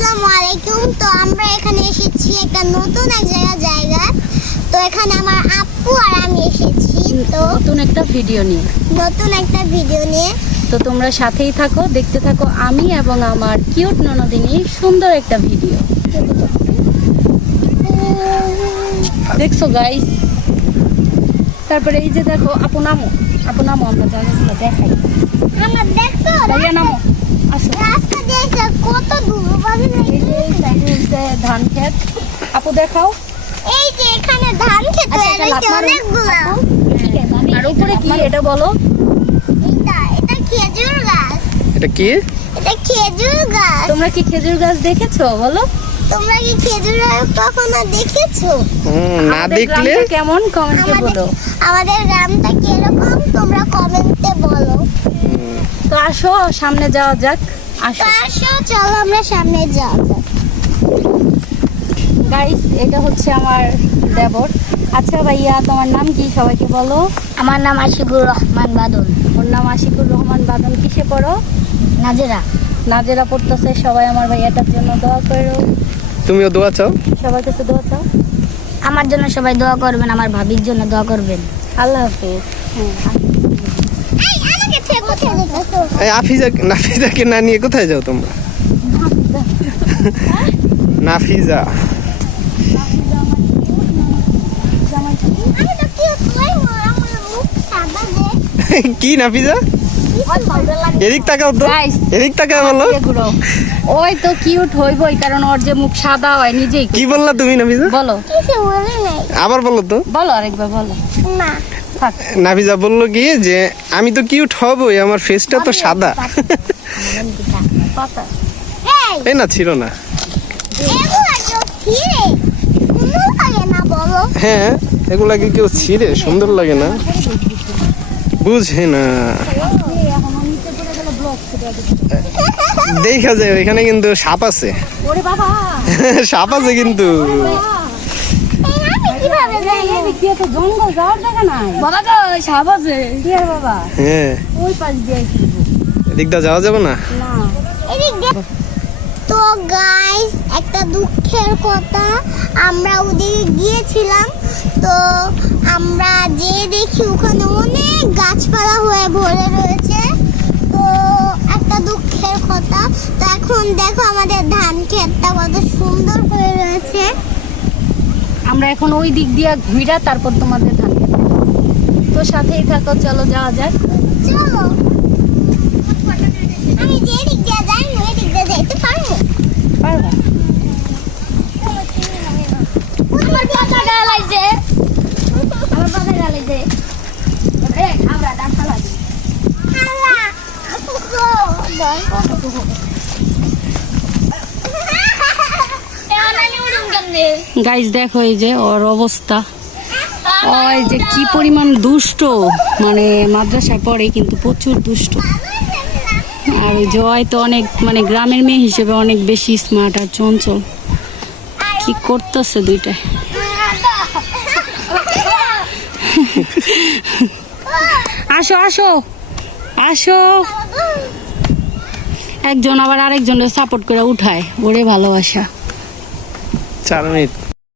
আসসালামু আলাইকুম। তো আমরা এখানে এসেছি একটা নতুন এক জায়গা। তো এখানে আমার আপু আর আমি এসেছি তো নতুন একটা ভিডিও নিয়ে। তো তোমরা সাথেই থাকো, দেখতে থাকো আমি এবং আমার কিউট ননদিনী সুন্দর একটা ভিডিও। দেখছো গাইস? তারপরে এই যে দেখো আপু নামো আমরা জায়গাগুলো দেখাই। আমরা দেখছো ভাইয়া নামো, আসো। রাস্তা দেখো কত দূর এই যে এই সাইডে হচ্ছে ধান ক্ষেত। আপু দেখাও। এই যে এখানে ধান খেতে রয়েছে অনেকগুলো। আর উপরে কি এটা বলো? এটা খেজুর গাছ। এটা কি? এটা খেজুর গাছ। তোমরা কি খেজুর গাছ দেখেছো বলো? তোমরা কি খেজুর গাছ কখনো দেখেছো? না দেখলে কেমন কমেন্টে বলো। আমাদের গ্রামটা কিরকম তোমরা কমেন্টে বলো। তো আসো সামনে যাওয়া যাক। আসো আসো চলো আমরা সামনে যাওয়া যাক। গাইস, এটা হচ্ছে আমার দেবর। আচ্ছা ভাইয়া, তোমার নাম কি সবাইকে বলো? আমার নাম আশিকুর রহমান বাদল। ওর নাম আশিকুর রহমান বাদন। কিসে পড়ো? নাজেরা পড়তেছে। সবাই আমার ভাইয়াটার জন্য দোয়া করো। তুমিও দোয়া চাও? সবার কাছে দোয়া চাও। আমার জন্য সবাই দোয়া করবেন, আমার ভাবির জন্য দোয়া করবেন। আল্লাহ হাফেজ। এই নাফিজাকে না নিয়ে কোথায় যাও তোমরা? নাফিজা কি? নাফিজা এদিক তাকাও তো, Guys, এদিক তাকাও বলো। ওই তো কিউট হইবই, কারণ ওর যে মুখ সাদা হয় নিজেই। কি বললা তুমি নাফিজা? বলো আবার বলো তো। বলো আরেকবার বলো। না থাক। নাফিজা বললো কি যে আমি তো কিউট হবই, আমার ফেসটা তো সাদা। পাতা। এই না ছিল না। হ্যাঁ, এগুলা কি কেউ ছিঁড়ে সুন্দর লাগে না? বুঝে না। দেখা যায় এখানে কিন্তু সাপ আছে। ওরে বাবা, সাপ আছে কিন্তু। এদিকে তো জঙ্গল যাওয়ার জায়গা নাই। বাবা গো, সাপ আছে। কি আর বাবা? হ্যাঁ, ওই পাশ দিয়ে ফিরবো। এদিকটা যাওয়া যাবে না। না। তো গাইস, একটা দুঃখের কথা, আমরা ওদিকে গিয়েছিলাম তো আমরা যে দেখি ওখানে অনেক গাছপালা হয়ে ভরে রয়েছে। তো একটা দুঃখের কথা। তো এখন দেখো আমাদের ধান ক্ষেতটা কত সুন্দর হয়ে রয়েছে। আমরা এখন ওই দিক দিয়ে ঘুরা তারপর তোমাদের ধান খেতে যাবো। তো সাথেই থাকো, চলো যাওয়া যাক। চলো, আমি যে দিক দিয়ে যাই ওই দিক দিয়ে যাইতে পারবো। পারবা? আমার পাতা গালাইছে, আমার পাতা গালাইছে। আমরা ডান ফালা দিই। আল্লাহ গাইস দেখো এই যে ওর অবস্থা। ওই যে কি পরিমাণ দুষ্ট, মানে মাদ্রাসায় পড়ে কিন্তু প্রচুর দুষ্ট। আর ওই জয় তো অনেক, মানে গ্রামের মেয়ে হিসেবে অনেক বেশি স্মার্ট আর চঞ্চল। কি করতেছে দুইটায়। আসো আসো আসো। একজন আবার আরেকজনের সাপোর্ট করে উঠায়, ওরে ভালোবাসা। 4 মিনিট।